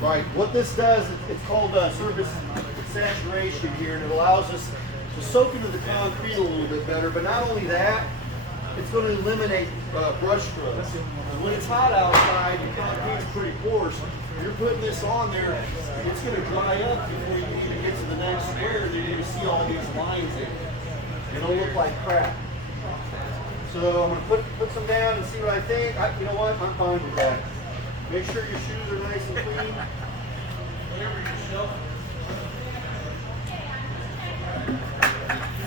Right, what this does, it's called surface saturation here, and it allows us to soak into the concrete a little bit better, but not only that, it's going to eliminate brush strokes. When it's hot outside, the concrete's pretty porous. You're putting this on there, it's going to dry up before you even get to the next layer, and you're going to see all these lines in it. It'll look like crap. So I'm going to put some down and see what I think. You know what? I'm fine with that. Make sure your shoes are nice and clean.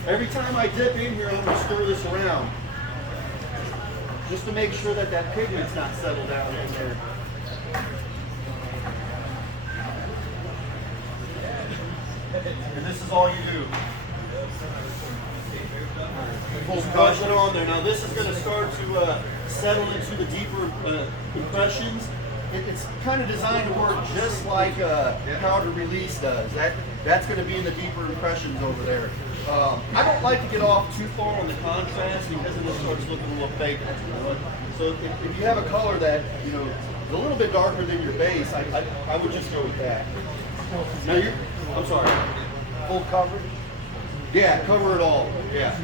Every time I dip in here, I'm going to stir this around, just to make sure that that pigment's not settled down in there. And this is all you do. Pull brush it on there. Now this is going to start to settle into the deeper impressions. It's kind of designed to work just like powder release does. That's going to be in the deeper impressions over there. I don't like to get off too far on the contrast because then it starts looking a little fake. So if you have a color that is a little bit darker than your base, I would just go with that. Now I'm sorry. Full coverage? Yeah, cover it all. Yeah.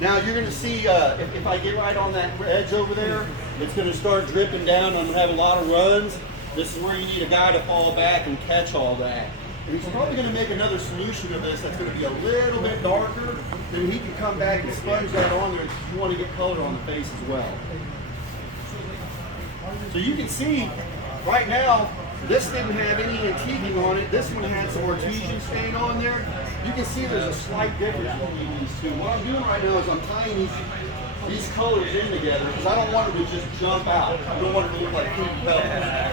Now you're going to see if I get right on that edge over there, it's going to start dripping down. I'm going to have a lot of runs. This is where you need a guy to fall back and catch all that. And he's probably going to make another solution of this that's going to be a little bit darker. Then he can come back and sponge that on there if you want to get color on the face as well. So you can see right now, this didn't have any antiquing on it. This one had some artesian stain on there. You can see there's a slight difference between these two. What I'm doing right now is I'm tying these colors in together because I don't want them to just jump out. I don't want it to look like pink pebbles.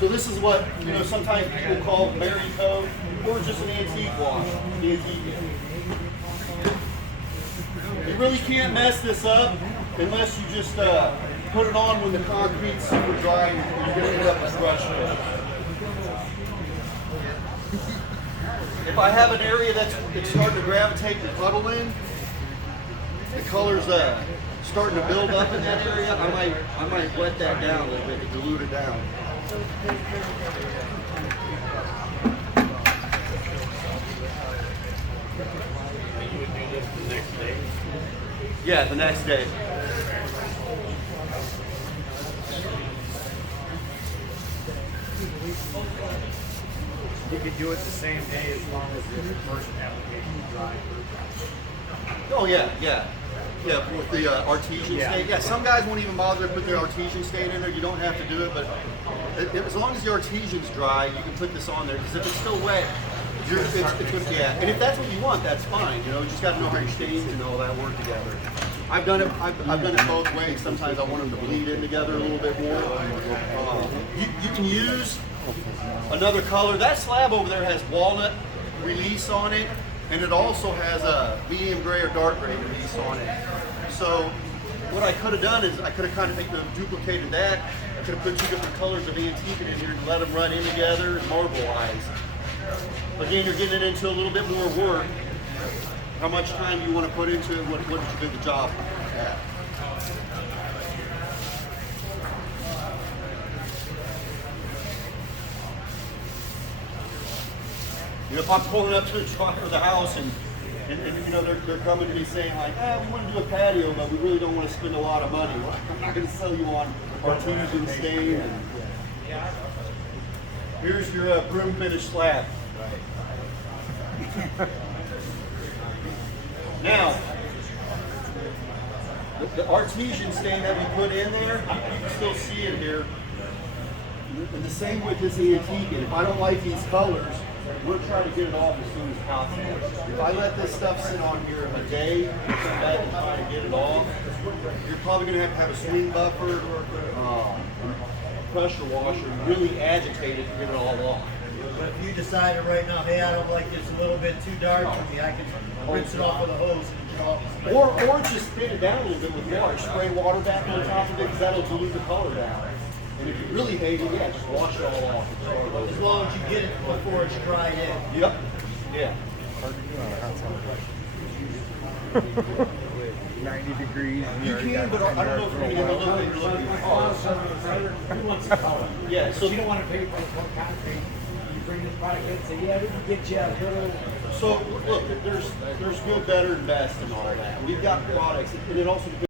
So this is what sometimes people call berry coat or just an antique wash. Antique. You really can't mess this up unless you just put it on when the concrete's super dry and you're going to end up with brush strokes. If I have an area that's starting to gravitate the puddle in, the color's starting to build up in that area, I might wet that down a little bit to dilute it down. You would do this the next day? Yeah, the next day. You could do it the same day as long as the first application is dry. Oh yeah, yeah. Yeah, with the artesian stain. Yeah, some guys won't even bother to put their artesian stain in there. You don't have to do it, but as long as the artesian's dry, you can put this on there. Because if it's still wet, it's gonna, yeah. And if that's what you want, that's fine. You just got to know how your stains and all that work together. I've done it. I've done it both ways. Sometimes I want them to bleed in together a little bit more. You can use another color. That slab over there has walnut release on it. And it also has a medium gray or dark gray release on it. So what I could have done is I could have kind of duplicated that. I could have put two different colors of antique in here and let them run in together and marbleize. Again, you're getting into a little bit more work. How much time do you want to put into it? What did you do the job at? If I'm pulling up to the truck or the house and they're coming to me saying like, we want to do a patio, but we really don't want to spend a lot of money. Well, I'm not going to sell you on artesian stain. Here's your broom finish slab. Now, the artesian stain that we put in there, you can still see it here. And the same with this antique. And if I don't like these colors, we'll try to get it off as soon as possible. If I let this stuff sit on here a day and come back and try to get it off, you're probably going to have a swing buffer, a pressure washer, and really agitate it to get it all off. But if you decided right now, hey, I don't like this a little bit too dark for me, I can rinse it off with a hose and draw it. Or just thin it down a little bit with water. Spray water back on top of it because that'll dilute the color down. And if you really hate it, yeah, just wash it all off. As long as you get it before it's dried in. Yep. Yeah. Hard to do on a hot summer. 90 degrees. You can, but I don't know if you're going to get the look that you're looking for. Who wants the color? Yeah, so So you don't want to pay for concrete. You bring this product in and say, yeah, we can get you a little. So look, there's good, better, and best, and all that. We've got products, and it also depends.